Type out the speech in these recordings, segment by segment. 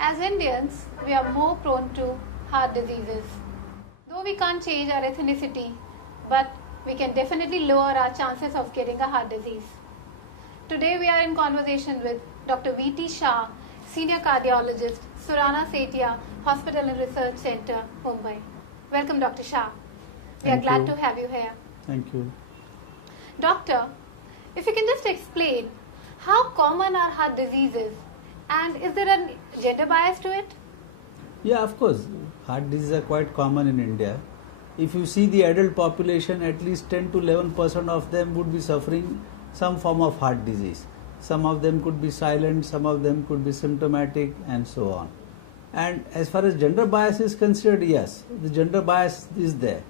As Indians, we are more prone to heart diseases. Though we can't change our ethnicity, but we can definitely lower our chances of getting a heart disease. Today we are in conversation with Dr. V.T. Shah, Senior Cardiologist, Surana Setia Hospital and Research Center, Mumbai. Welcome, Dr. Shah. We are glad to have you here. Thank you. Doctor, if you can just explain how common are heart diseases and is there a gender bias to it? Yeah, of course. Heart diseases are quite common in India. If you see the adult population, at least 10 to 11% of them would be suffering some form of heart disease. Some of them could be silent, some of them could be symptomatic, and so on. And as far as gender bias is concerned, yes, the gender bias is there.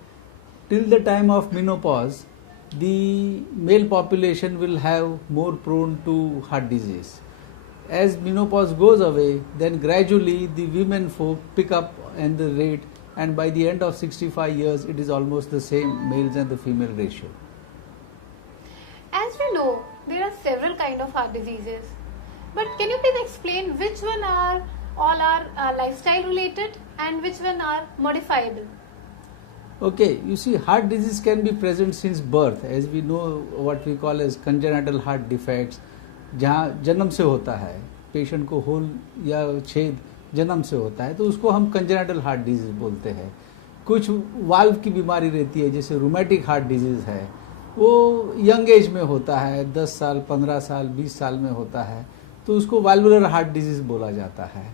Till the time of menopause, the male population will have more prone to heart disease. As menopause goes away, then gradually the women folk pick up in the rate, and by the end of 65 years, it is almost the same males and the female ratio. As we know, there are several kinds of heart diseases. But can you please explain which one are all are lifestyle related and which one are modifiable? Okay, you see, heart disease can be present since birth, as we know what we call as congenital heart defects, जहाँ जन्म से होता है, patient को whole या छेद जन्म से होता है, तो उसको हम कंजेनिटल हार्ट डिजीज बोलते हैं. कुछ वाल्व की बीमारी रहती है, जैसे रूमेटिक हार्ट डिजीज है, वो यंग एज में होता है, 10 साल, 15 साल, 20 साल में होता है, तो उसको वाल्वुलर हार्ट डिजीज बोला जाता है.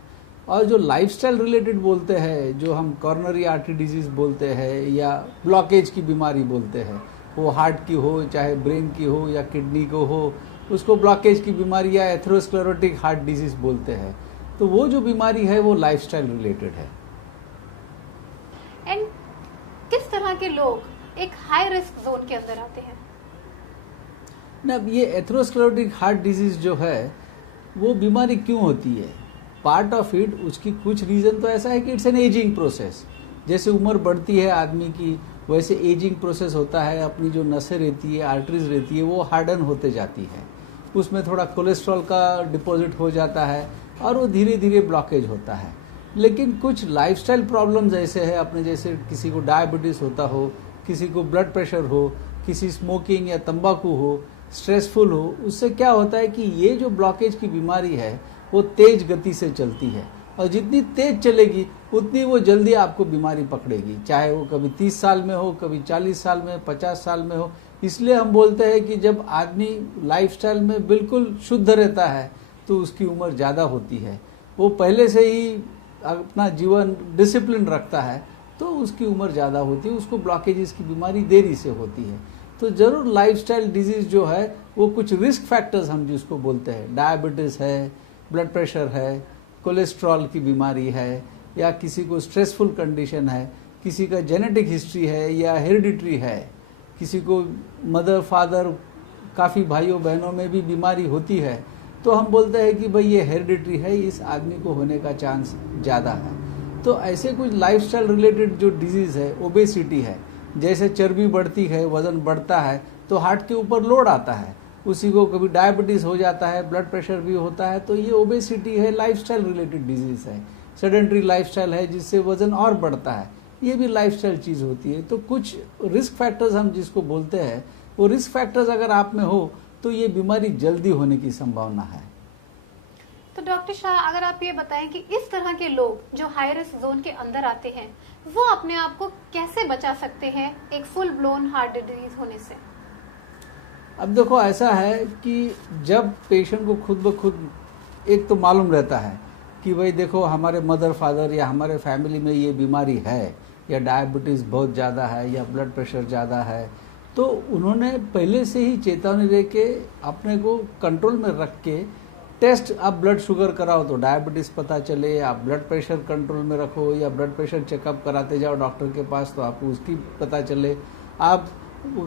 और जो लाइफस्टाइल रिलेटेड बोलते हैं, जो हम कॉर्नरी आर्टरी डिजीज बोलते हैं या ब्लॉकेज की बीमारी बोलते हैं, वो हार्ट की हो, चाहे ब्रेन की हो या किडनी को हो, उसको ब्लॉकेज की बीमारी या एथेरोस्क्लेरोटिक हार्ट डिजीज बोलते हैं. तो वो जो बीमारी है वो लाइफस्टाइल रिलेटेड है. एंड किस तरह के लोग एक हाई रिस्क जोन के अंदर आते हैं? ना, ये एथेरोस्क्लेरोटिक हार्ट डिजीज जो है वो बीमारी क्यों होती है? पार्ट ऑफ इट, उसकी कुछ रीजन तो ऐसा है कि इट्स एन एजिंग प्रोसेस. जैसे उम्र बढ़ती है आदमी की, वैसे एजिंग प्रोसेस होता है. अपनी जो नसें रहती है, आर्टरीज रहती है, वो हार्डन होते जाती है. उसमें थोड़ा कोलेस्ट्रॉल का डिपॉजिट हो जाता है और वो धीरे धीरे ब्लॉकेज होता है. लेकिन कुछ लाइफस्टाइल प्रॉब्लम्स ऐसे हैं, अपने जैसे किसी को डायबिटीज होता हो, किसी को ब्लड प्रेशर हो, किसी स्मोकिंग या तंबाकू हो, स्ट्रेसफुल हो, उससे क्या होता है कि ये जो ब्लॉकेज की बीमारी है वो तेज गति से चलती है, और जितनी तेज चलेगी उतनी वो जल्दी आपको बीमारी पकड़ेगी, चाहे वो कभी 30 साल में हो, कभी 40 साल में, 50 साल में हो. इसलिए हम बोलते हैं कि जब आदमी लाइफस्टाइल में बिल्कुल शुद्ध रहता है तो उसकी उम्र ज़्यादा होती है. वो पहले से ही अपना जीवन डिसिप्लिन रखता है तो उसकी उम्र ज़्यादा होती है, उसको ब्लॉकेजेस की बीमारी देरी से होती है. तो ज़रूर लाइफस्टाइल डिजीज़ जो है वो कुछ रिस्क फैक्टर्स हम जिसको बोलते हैं, डायबिटीज़ है, ब्लड प्रेशर है, कोलेस्ट्रॉल की बीमारी है, या किसी को स्ट्रेसफुल कंडीशन है, किसी का जेनेटिक हिस्ट्री है या हेरिडिटरी है, किसी को मदर फादर काफ़ी भाइयों बहनों में भी बीमारी होती है, तो हम बोलते हैं कि भाई ये हेरिडिटरी है, इस आदमी को होने का चांस ज़्यादा है. तो ऐसे कुछ लाइफस्टाइल रिलेटेड जो डिजीज़ है, ओबेसिटी है, जैसे चर्बी बढ़ती है, वज़न बढ़ता है, तो हार्ट के ऊपर लोड आता है, उसी को कभी डायबिटीज़ हो जाता है, ब्लड प्रेशर भी होता है. तो ये ओबेसिटी है, लाइफस्टाइल रिलेटेड डिजीज़ है. सेडेंटरी लाइफस्टाइल है जिससे वज़न और बढ़ता है, ये भी लाइफस्टाइल चीज़ होती है. तो कुछ रिस्क फैक्टर्स हम जिसको बोलते हैं, वो रिस्क फैक्टर्स अगर आप में हो तो ये बीमारी जल्दी होने की संभावना है. तो डॉक्टर शाह, अगर आप ये बताएं कि इस तरह के लोग जो हाई रिस्क जोन के अंदर आते हैं वो अपने आप को कैसे बचा सकते हैं एक फुल ब्लोन हार्ट डिजीज होने से? अब देखो, ऐसा है कि जब पेशेंट को खुद ब खुद एक तो मालूम रहता है कि भाई देखो हमारे मदर फादर या हमारे फैमिली में ये बीमारी है, या डायबिटीज़ बहुत ज़्यादा है, या ब्लड प्रेशर ज़्यादा है, तो उन्होंने पहले से ही चेतावनी दे के अपने को कंट्रोल में रख के टेस्ट, आप ब्लड शुगर कराओ तो डायबिटीज़ पता चले, आप ब्लड प्रेशर कंट्रोल में रखो या ब्लड प्रेशर चेकअप कराते जाओ डॉक्टर के पास तो आपको उसकी पता चले, आप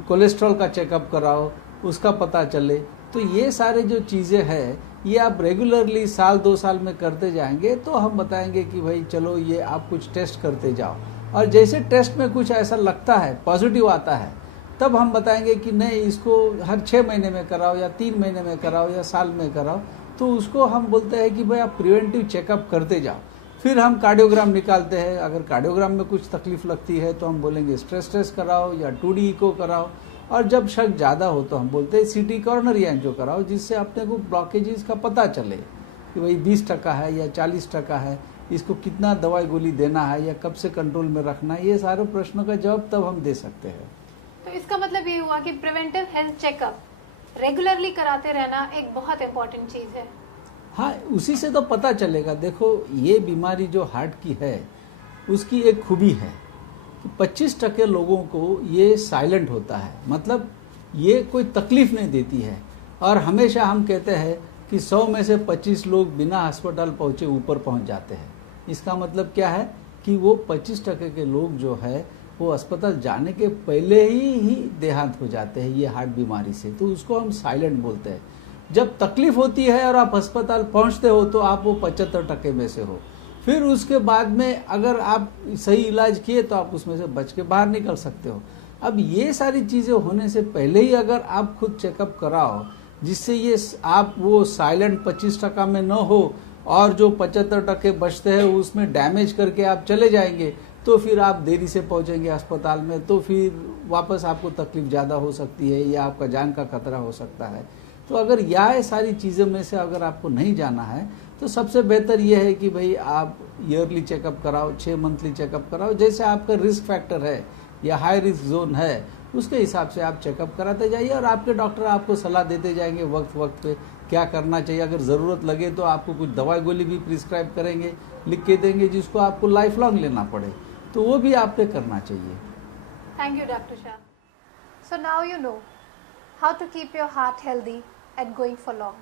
कोलेस्ट्रॉल का चेकअप कराओ उसका पता चले. तो ये सारे जो चीज़ें हैं ये आप रेगुलरली साल 2 साल में करते जाएंगे तो हम बताएंगे कि भाई चलो ये आप कुछ टेस्ट करते जाओ. और जैसे टेस्ट में कुछ ऐसा लगता है, पॉजिटिव आता है, तब हम बताएंगे कि नहीं, इसको हर 6 महीने में कराओ या 3 महीने में कराओ या साल में कराओ. तो उसको हम बोलते हैं कि भाई आप प्रिवेंटिव चेकअप करते जाओ। फिर हम कार्डियोग्राम निकालते हैं, अगर कार्डियोग्राम में कुछ तकलीफ लगती है तो हम बोलेंगे स्ट्रेस टेस्ट कराओ या 2D इको कराओ, और जब शक ज़्यादा हो तो हम बोलते हैं CT कॉर्नरी एंजियो कराओ, जिससे अपने को ब्लॉकेजेस का पता चले कि भाई 20% है या 40% है, इसको कितना दवाई गोली देना है या कब से कंट्रोल में रखना है। ये सारे प्रश्नों का जवाब तब हम दे सकते हैं। तो इसका मतलब ये हुआ कि प्रिवेंटिव हेल्थ चेकअप रेगुलरली कराते रहना एक बहुत इंपॉर्टेंट चीज़ है। हाँ, उसी से तो पता चलेगा। देखो, ये बीमारी जो हार्ट की है उसकी एक खूबी है कि 25% लोगों को ये साइलेंट होता है, मतलब ये कोई तकलीफ नहीं देती है। और हमेशा हम कहते हैं कि 100 में से 25 लोग बिना अस्पताल पहुँचे ऊपर पहुँच जाते हैं। इसका मतलब क्या है कि वो 25% के लोग जो है वो अस्पताल जाने के पहले ही देहांत हो जाते हैं ये हार्ट बीमारी से। तो उसको हम साइलेंट बोलते हैं। जब तकलीफ होती है और आप अस्पताल पहुंचते हो तो आप वो 75% में से हो। फिर उसके बाद में अगर आप सही इलाज किए तो आप उसमें से बच के बाहर निकल सकते हो। अब ये सारी चीज़ें होने से पहले ही अगर आप खुद चेकअप कराओ, जिससे ये आप वो साइलेंट 25% में न हो और जो 75% बचते हैं उसमें डैमेज करके आप चले जाएंगे, तो फिर आप देरी से पहुंचेंगे अस्पताल में, तो फिर वापस आपको तकलीफ ज़्यादा हो सकती है या आपका जान का खतरा हो सकता है। तो अगर यह सारी चीज़ों में से अगर आपको नहीं जाना है तो सबसे बेहतर यह है कि भाई आप ईयरली चेकअप कराओ, 6 मंथली चेकअप कराओ। जैसे आपका रिस्क फैक्टर है या हाई रिस्क जोन है उसके हिसाब से आप चेकअप कराते जाइए, और आपके डॉक्टर आपको सलाह देते जाएंगे वक्त वक्त पे क्या करना चाहिए। अगर ज़रूरत लगे तो आपको कुछ दवाई गोली भी प्रिस्क्राइब करेंगे, लिख के देंगे, जिसको आपको लाइफ लॉन्ग लेना पड़े, तो वो भी आप पे करना चाहिए। Thank you, Dr. Shah. So now you know how to keep your heart healthy and going for long.